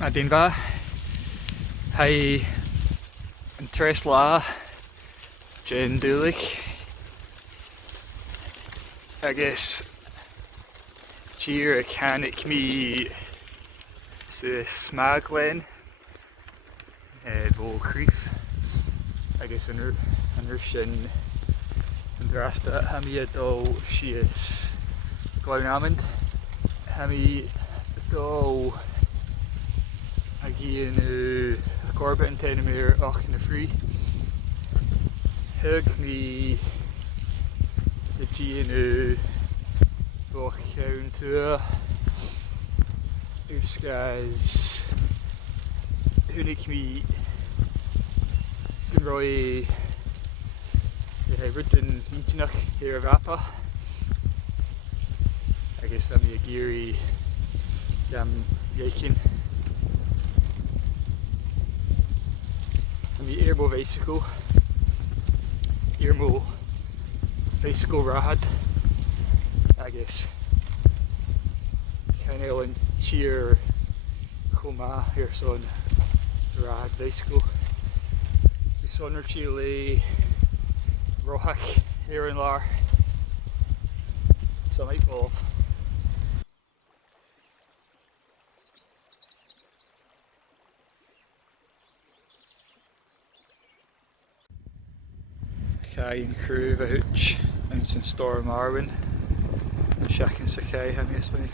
a Dinva. Hi, Tres La, Jen Dulik. Agus Cheer a canic me suas len Bó Creef. Agus an sin an drasta hami dó sias Glawnamond. Hami dó a gíanú Corbett and Tenimir Auchnafree Hill me the gíanú Bó cairn tua Uscas Hunig me roi rudan inntinneach here Vapa. I guess that me a geary yakin. And the earmo vesicle rahad. I guess kind of on cheer coma here son rahad vesicle. The sonner chile rohak here in lar. So I might fall off. Kai and crew of a hooch and some storm Arwen and Shaq and Sakai have me a spinning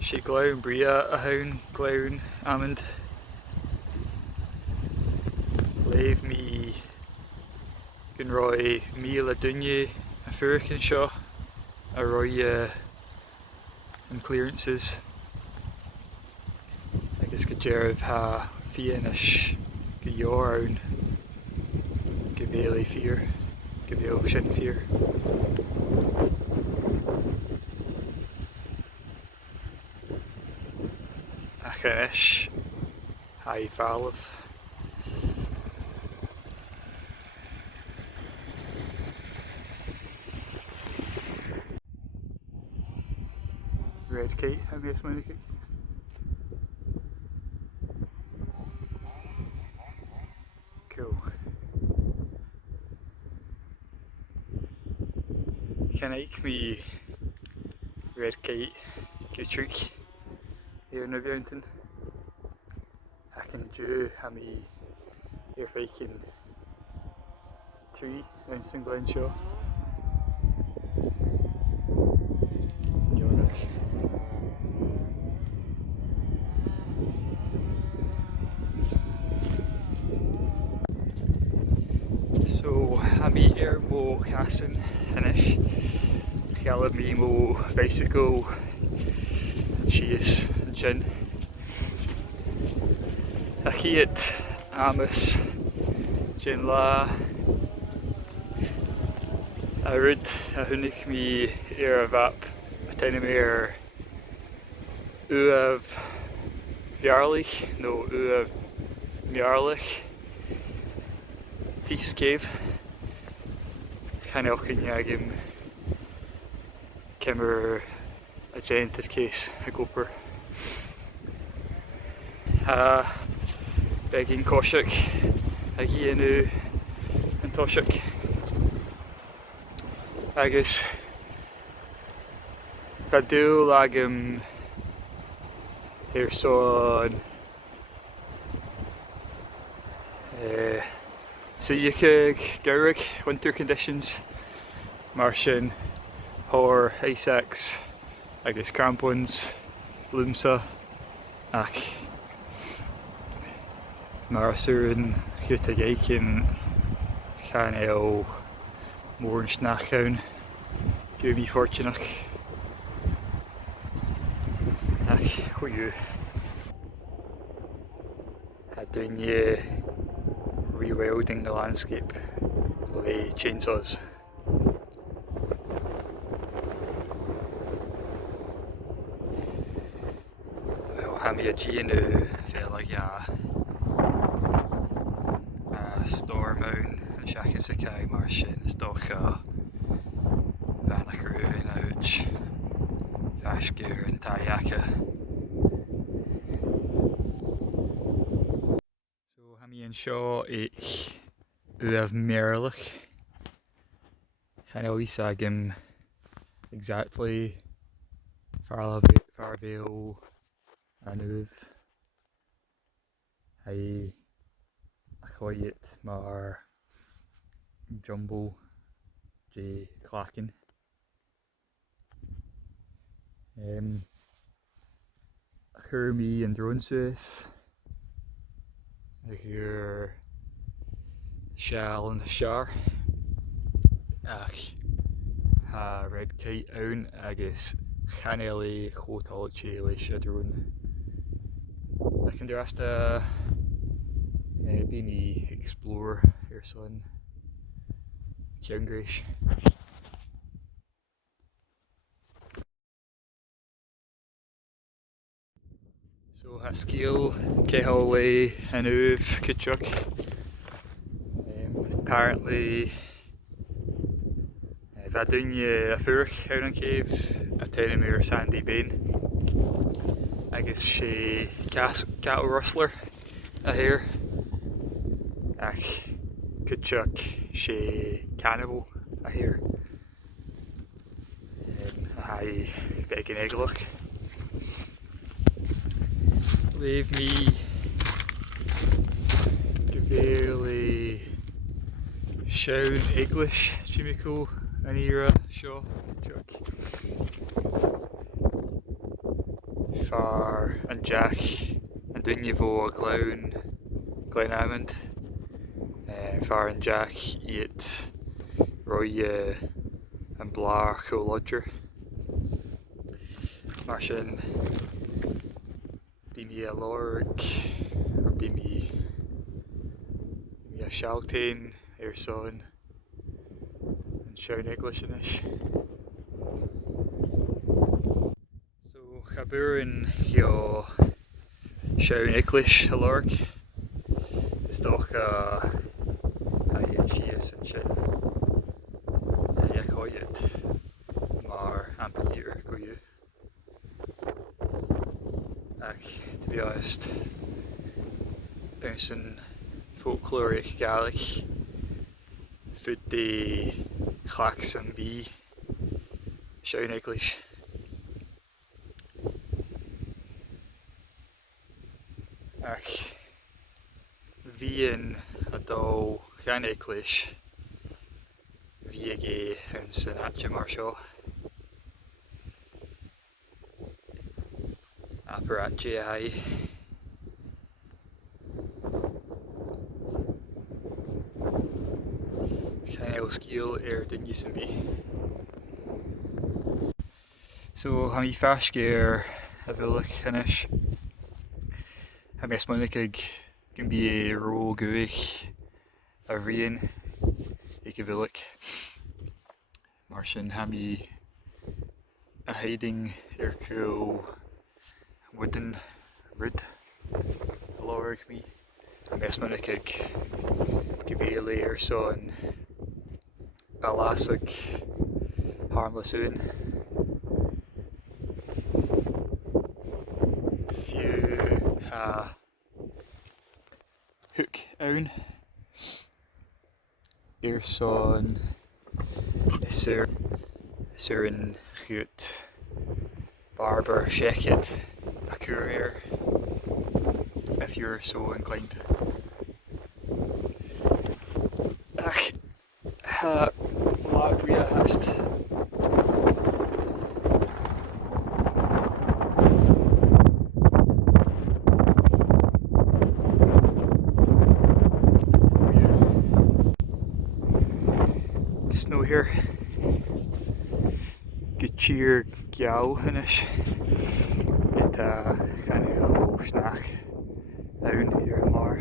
She glown Bria a hound glown Amond leave me can roy meal a dunye a furican shaw a roy and clearances I guess good Jared ha fianish Yorn Gaveli fear Gavel shin fear Achanish High Valve Red Kite, I guess my kite. Cool. Can I me Red Kite good trick here in the mountain? I can do me air faking 3 in Glenshaw. So hami air mo casting finish. Gala me mo bicycle cheese and gin. Aquí at Amos gin la a rud a hunig me air of up a tenimir Uamh Mheàrlaich no Uamh Mheàrlaich Thief's Cave kind of can yagim kimmer a giant of case a goper begging koshik a gianu and toshik agus Vadu lagim here son so you could Garrick winter conditions Martian Hor Isaacs I guess crampons Lumsa Ach Marasurin Gutagaikin Canel Morn Schnachown Give me fortunach Ach what you had doing you rewilding the landscape with chainsaws. Well, hami a ginu fela ya storm own and shakin sakai marshin stocha vana crew in ouch Feascéir an Taiacha. So haíonn seo ag Uamh Mheàrlaich. Chanelís agam exactly far bhéal an Uamh. Hai a chuid mar jumbo de clachan. A chur mí an drone suas a gur seall an sear ach ha red kite ann agus chanel chótáil sé leis a drone. Ac an drasta bí mí explore ar son ceangréis. So ha scéal céhall le an Uamh Kitchuk. Apparently bheit duine a fuarach out an cave a tainmíor sandy bain agus sé cattle rustler a hare ach Kitchuk sé cannibal a hare. Hai big an éigeach. Leave me gevéle seann English Chimico an era seo Kitchuk. Far an Jack an duine bhó a Glen far an Jack iad roi an blár choladger. Mar sin bí mí a lorg or bí mí a sealtain ar son an seann English inis. So chaburin jo seann English a lorg is doch haíonn sias an sin a chuid mar amphitheater go you. To be honest, there's an folkloric Gaelic food the clachan bee seann English. Ach bhíonn a dó cheann English bhí agé an san aitse mar seo. Apparachi hai. Chanel skill ar duine san bí. So ha mí feascéir a bhuaillich inis. Ha mí smuinnig gin bí ró guaich a bhrian ag go bhuaillich. Mar sin ha mí a hiding ar cool wooden rid a lorg mí. Ha mí smuinnig gevéle ar son a lasach harmless uin. Few ha hook own ar son is an chuid barber shekit a courier if you're so inclined. Ach ha labria hast. Snow here. Good cheer gal inis. Get kind of Auchnafree Hill here in Nuair.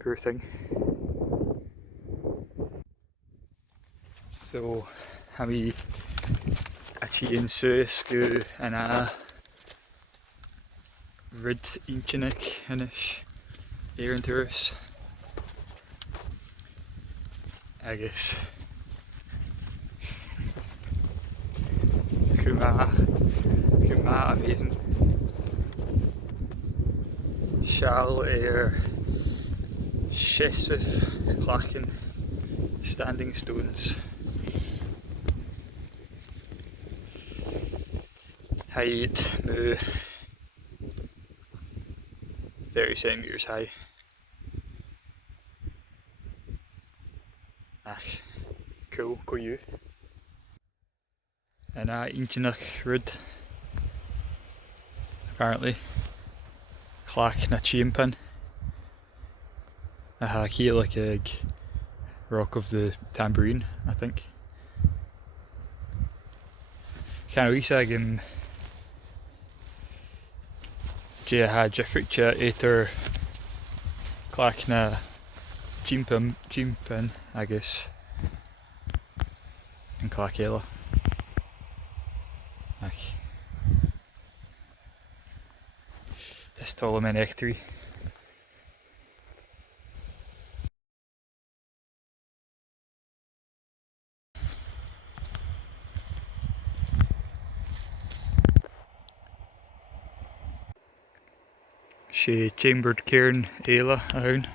Poor thing. So ha mí actually in suas go and rid inntinneach inis ar an turas agus Uamh amazing. Shall seasamh clachan, standing stones. Height moo 30 centimetres high. Cool, you. And inntinneach rud. Apparently. Clach na Tiompan. Mheàrlaich rock of the tambourine, I think. Can we say Jeffrich étar Clach na Tiompan agus in Craignavar. Is tála mé éachtarí. Sé chambered cairn éile a hain.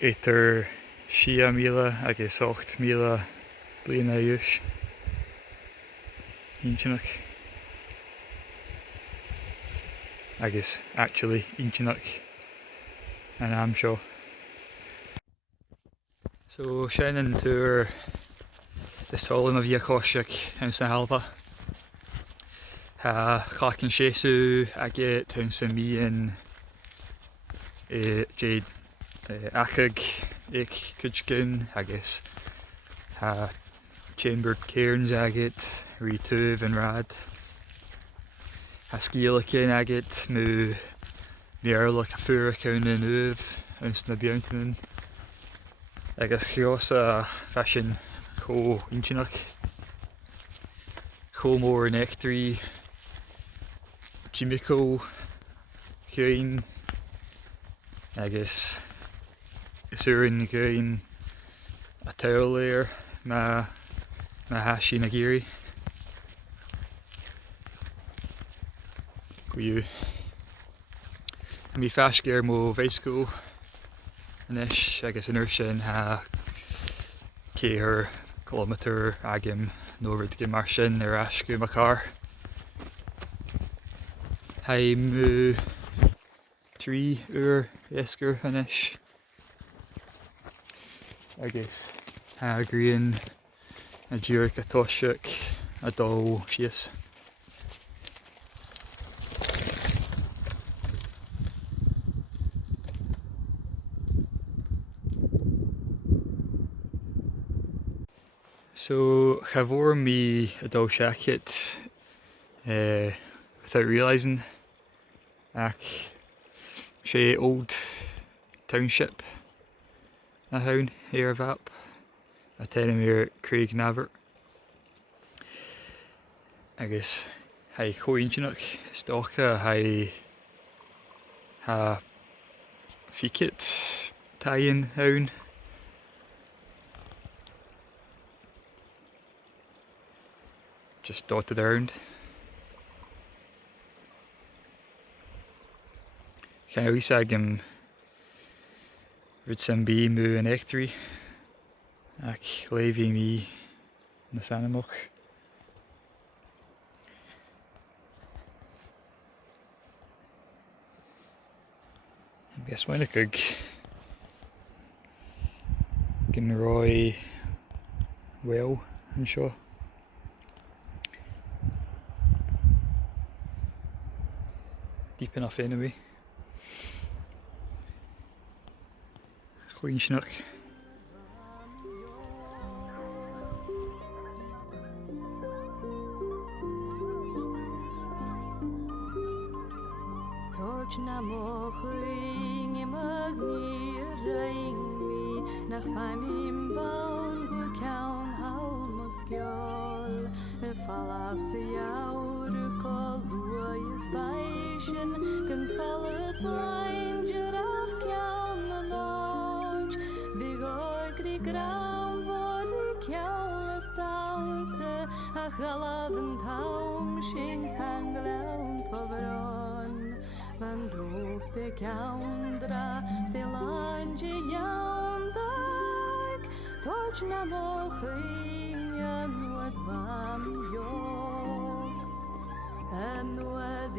Étar Uamh Mheàlaich agus Auchnafree Hill bliana dheis. Inntinneach. Agus actually inntinneach an am seo. So seann an túr is tála a bhí cóiseach in san Latha. Clachan seasamh aige tún sa míon jade achag ag cuid agus chambered cairns agate rí and rad. Scíalachan agate Uamh Mheàrlaich a fuaireach in Uamh na beantanan. Agus chiosa fashion có inntinneach. Có mór an éachtarí Jimico cairn agus suan cairn a towel ma hashi na géirí. Cuid. Mi feascéir mó bhéiscú inis agus in sin céthar kilometer agam nóir go mar sin ar ascu mar car. Mú 3 uair éascar inis. Agus agrion a dúirt a toiseach a dó sios. So chabhór me a dó seachit without realising sé old township a hain here of up a teir Craignavar. Agus inntinneach stocha ficit tie-in hain. Just dotted around. Can I sagam rid some be mu an éachtarí ach levi me na seasamh. Guess when a cook can roi well and sure. Deep enough anyway. Goeie snoek. Gram voor de Chalavan taum sin sanglaun favron Man duch de caundra Selange yandag Torch na moching Wad vam yok An wad